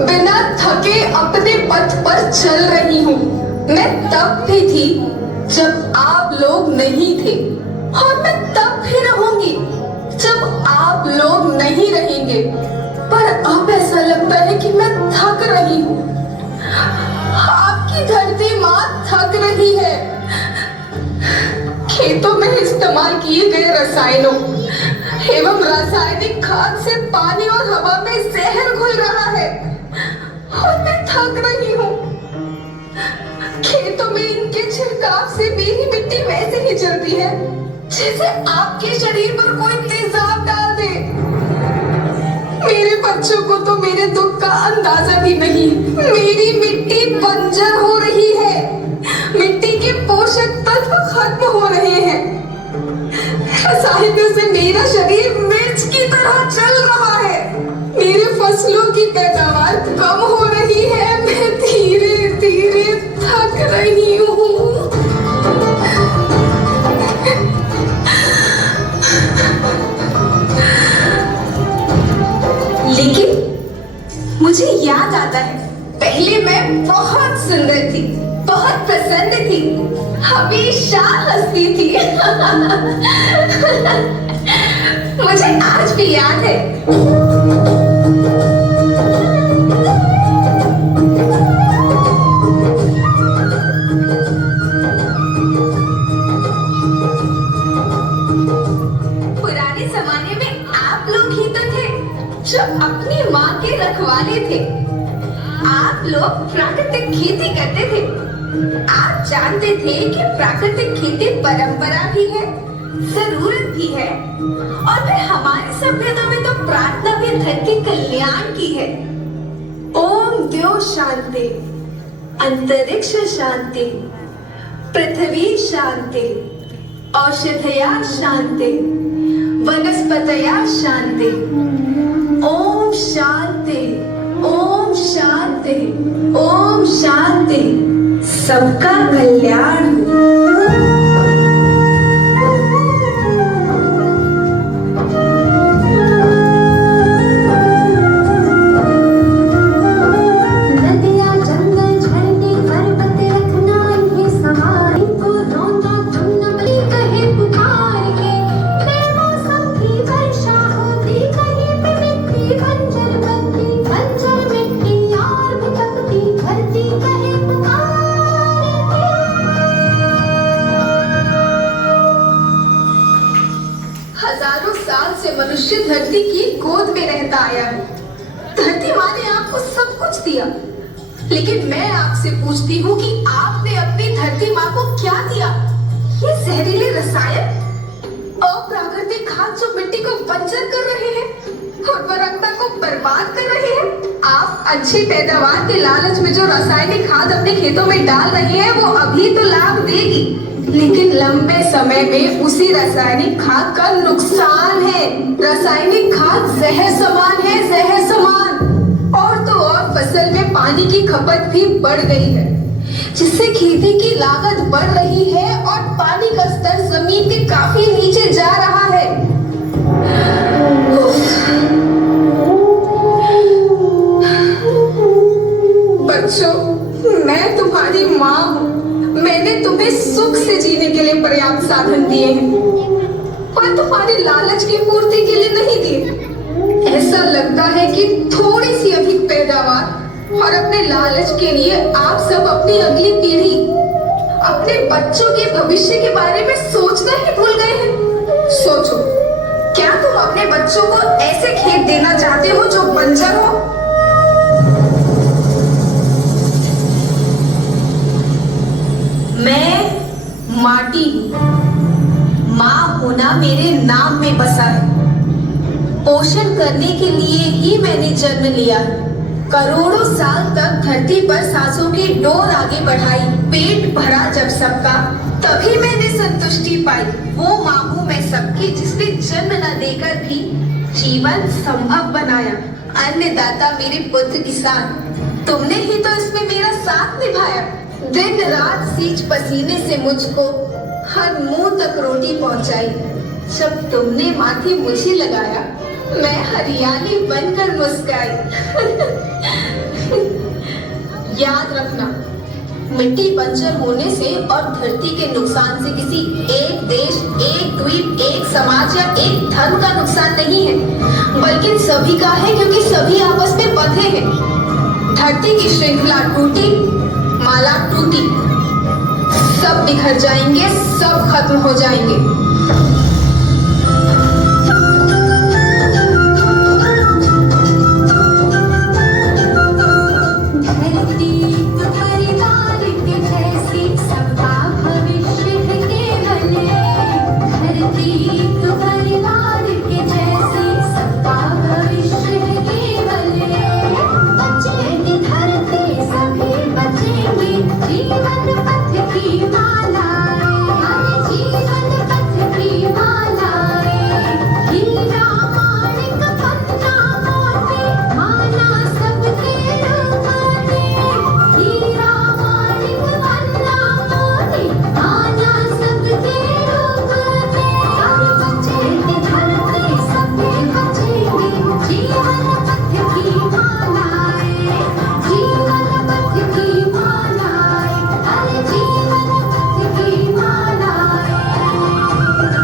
बिना थके अपने पथ पर चल रही हूँ। मैं तब भी थी जब आप लोग नहीं थे, और मैं तब भी रहूंगी जब आप लोग नहीं रहेंगे। पर अब ऐसा लगता है कि मैं थक रही हूँ। आपकी धरती माँ थक रही है। खेतों में इस्तेमाल किए गए रसायनों एवं रासायनिक खाद से पानी और हवा में जहर घुल रहा है, और मैं थक रही हूँ। खेतों में इनके छिड़काव से मेरी मिट्टी वैसे ही चलती है जैसे आपके शरीर पर कोई तेजाब डाल दे। मेरे बच्चों को तो मेरे दुख का अंदाजा भी नहीं। मेरी मिट्टी बंजर हो रही है, मिट्टी के पोषक तत्व खत्म हो रहे हैं। रसायनों से मेरा शरीर मिर्च की तरह चल रहा है। मेरे फसलों की पैदावार कम हो रही है। मैं धीरे धीरे थक रही हूँ। लेकिन मुझे याद आता है, पहले मैं बहुत सुंदर थी, बहुत प्रसन्न थी, हमेशा हंसती थी। मुझे आज भी याद है। पुराने जमाने में आप लोग ही तो थे जो अपनी माँ के रखवाले थे। आप लोग प्राकृतिक खेती करते थे। आप जानते थे कि प्राकृतिक खेती परंपरा भी है, जरूरत भी है, और फिर हमारी सभ्यता में तो प्रार्थना भी धन के कल्याण की है। ओम द्यो शांति, अंतरिक्ष शांति, पृथ्वी शांति, औषधया शांति, वनस्पतया शांति। ओम शांति, ओम शांति, ओम शांति। सबका कल्याण। हजारों साल से मनुष्य धरती की गोद में रहता आया है। धरती माँ ने आपको सब कुछ दिया, लेकिन मैं आपसे पूछती हूँ कि आपने अपनी धरती माँ को क्या दिया? ये जहरीले रसायन, अप्राकृतिक खाद जो मिट्टी को बंजर कर रहे हैं, उर्वरकता को बर्बाद कर रहे हैं। आप अच्छी पैदावार के लालच में जो रासायनिक खाद अपने खेतों में डाल रहे हैं, वो अभी तो लाभ देगी, लेकिन लंबे समय में उसी रासायनिक खाद का नुकसान है। रासायनिक खाद जहर समान है, जहर समान। और तो और फसल में पानी की खपत भी बढ़ गई है, जिससे खेती की लागत बढ़ रही है और पानी का स्तर जमीन के काफी नीचे जा रहा है। बच्चों, मैं तुम्हारी माँ हूँ। मैंने तुम्हें सुख से जीने के लिए पर्याप्त साधन दिए हैं, पर तुम्हारी लालच की पूर्ति के लिए नहीं दिए। ऐसा लगता है कि थोड़ी सी अधिक पैदावार और अपने लालच के लिए आप सब अपनी अगली पीढ़ी, अपने बच्चों के भविष्य के बारे में सोचना ही भूल गए हैं। सोचो, क्या तुम अपने बच्चों को ऐसे खेत देना चाहते हो जो बंजर हो? मैं माटी हूँ। माँ होना मेरे नाम में बसा है। पोषण करने के लिए ही मैंने जन्म लिया। करोड़ों साल तक धरती पर सांसों की डोर आगे बढ़ाई। पेट भरा जब सबका, तभी मैंने संतुष्टि पाई। वो माँ हूँ मैं सबकी, जिसने जन्म न देकर भी जीवन संभव बनाया। अन्नदाता मेरे पुत्र किसान, तुमने ही तो इसमें मेरा साथ निभाया। दिन रात सींच पसीने से मुझको हर मुंह तक रोटी पहुंचाई। जब तुमने माथे मुझे लगाया, मैं हरियाली बनकर मुस्काई। याद रखना, मिट्टी बंजर होने से और धरती के नुकसान से किसी एक देश, एक द्वीप, एक समाज या एक धर्म का नुकसान नहीं है, बल्कि सभी का है, क्योंकि सभी आपस में बंधे हैं। धरती की श्रृंखला टूटी, माला टूटी, सब बिखर जाएंगे, सब खत्म हो जाएंगे।